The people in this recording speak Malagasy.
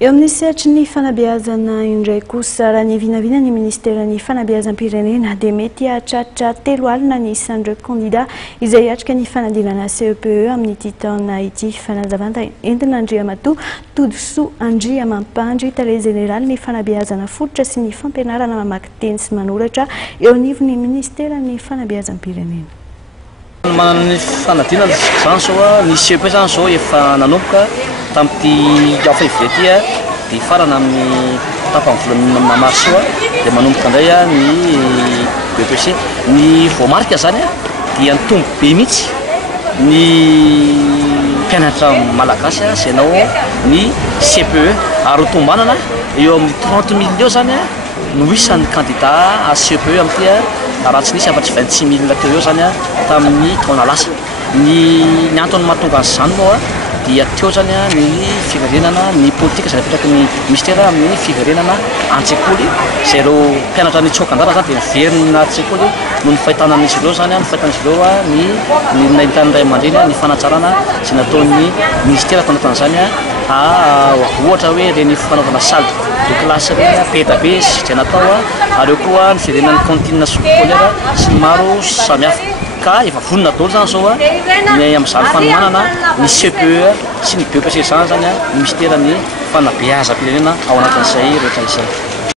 Eo amin'ny sehatry ny fanabeazana indray kosa raha ny vinavina ny ministeran'ny fanabeazam-pirenena dia mety hahatratra 3 alina ny isan'ireo kandida izay hatrika ny fanadinana CEPE amin'ny ity taona ity. Fanazavanta entina Andriamatoa Todisoa Andriamampandry tare jeneraly ny fanabeazana fototra sy ny fampianarana mamaky teny sy manoratra eo anivon'ny ministeran'ny fanabeazam-pirenena. Manana ny fanadinana zany soa ny CEPE zany zao efa nanomboka tamin'ity afa ivelety dia farana amin'ny tapany volana mars dia manomboka indray ny BPC ny voamarika zany dia nitombo be mihitsy ny mpianatra malagasy izay nao ny CPE ary tombanana eo amin'ny 30 000 zany no isan'ny candidat à CPE amin'ity raha tsy nisy afa-tsy 26 000 teo eo zany tamin'ny taona lasa. Ny antony mahatonga an'izany moa dia teo zany ny fiverenana ny politika izay napetraky ny ministera amin'ny fiverenana an-tsekoly izay ireo mpianatra ny tsokan-dala zany dia miverina an-tsekoly no ny fahitana an'izy ireo zany ny fahitana izy ireo ny nahitany ray aman-dreny ny fanatsarana izay nataon'ny ministera tao anatin'izany ohatra hoe reny fanaovana salle de classe reny PDB izay natao ary eo koa ny fiverenan'ny cantine scolaire sy ny maro samihafa. Ka efa vonona daholo zany zao ny amin'izany fanomanana ny CPE sy ny BPC zany ny ministeran'ny fanabeazam-pirenena ao anatin'izay rehetra izay.